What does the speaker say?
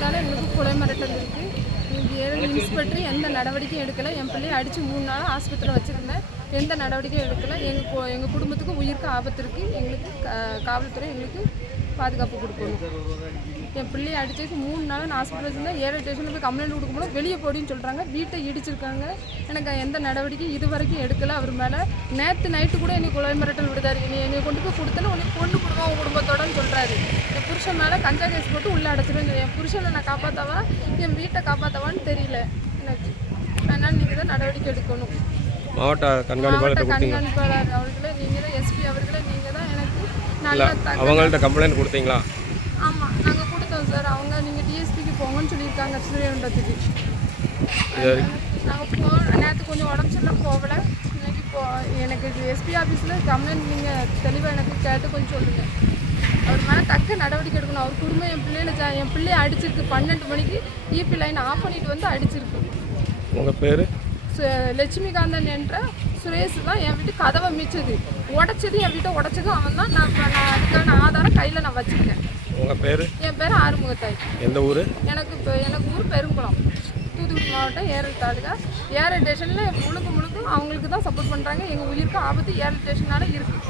ஏறத்தால எங்களுக்கு கொலை மிரட்டல் இருக்குது. எங்களுக்கு இன்ஸ்பெக்டர் எந்த நடவடிக்கையும் எடுக்கலை. என் பிள்ளையை அடித்து 3 நாள் ஆஸ்பத்திரியில் வச்சுருந்தேன். எந்த நடவடிக்கையும் எடுக்கலை. எங்கள் குடும்பத்துக்கு உயிருக்கு ஆபத்து இருக்குது. எங்களுக்கு காவல்துறை எங்களுக்கு பாதுகாப்பு கொடுக்கணும். என் பிள்ளையை அடிச்சதுக்கு 3 நாள் நான் ஹாஸ்பிட்டல் வச்சுருந்தேன். 7 ஸ்டேஷனில் போய் கம்ப்ளைண்ட் கொடுக்கணும். வெளியே போடின்னு சொல்கிறாங்க. வீட்டை இடிச்சிருக்காங்க. எனக்கு எந்த நடவடிக்கையும் இது வரைக்கும் எடுக்கலை. அவர் மேலே நேற்று நைட்டு கூட என்னை கொலை மிரட்டல் விடுதாரு. என்னை கொண்டு போய் கொடுத்தேன்னு உனக்கு கொண்டு கொடுங்க உன் குடும்பத்தோடன்னு சொல்கிறாரு. என் புருஷன் மேலே கஞ்சா கேஸ் போட்டு உள்ளே அடைச்சிருவேன். என் புருஷனை நான் காப்பாற்றவா என் வீட்டை காப்பாற்றவான்னு தெரியல எனக்கு. அதனால் நீங்கள் தான் நடவடிக்கை எடுக்கணும். மாவட்ட கண்காணிப்பாளர் அவர்களே, நீங்கள் தான் எஸ்பி அவர்களே, நீங்கள் தான் எனக்கு நல்ல அவங்கள்ட்ட கம்ப்ளைண்ட் கொடுத்தீங்களா? ஆமாம், நாங்கள் கொடுத்தோம் சார். அவங்க நீங்கள் டிஎஸ்பிக்கு போங்கன்னு சொல்லியிருக்காங்க ஸ்ரீரண்டத்துக்கு. நாங்கள் நேற்று கொஞ்சம் உடம்பு சரியில்லை போகலை. இன்னைக்கு எனக்கு எஸ்பி ஆஃபீஸில் கம்ப்ளைண்ட் நீங்கள் தெளிவாக எனக்கு கேட்டு கொஞ்சம் சொல்லுங்கள். அவர் மேலே தக்க நடவடிக்கை எடுக்கணும். அவர் குடும்பம் என் பிள்ளையை அடிச்சிருக்கு. 12 மணிக்கு இபி லைன் ஆஃப் பண்ணிட்டு வந்து அடிச்சிருக்கு. உங்கள் பேர்? லட்சுமிகாந்தன் என்ற சுரேஷ் தான் என் வீட்டு கதவை மிச்சது. உடைச்சது என் வீட்டை உடைச்சதும் அவன் தான். நான் அதுக்கான ஆதாரம் கையில் நான் வச்சுருக்கேன். உங்கள் பேர்? என் பேர் ஆறுமுகத்தாய். எந்த ஊர்? எனக்கு ஊர் பெருங்குளம், தூத்துக்குடி மாவட்டம், ஏரல் தாலுகா. ஏரல் ஸ்டேஷனில் முழுக்க அவங்களுக்கு தான் சப்போர்ட் பண்ணுறாங்க. எங்கள் உயிருக்கு ஆபத்து ஏரல் ஸ்டேஷனால் இருக்குது.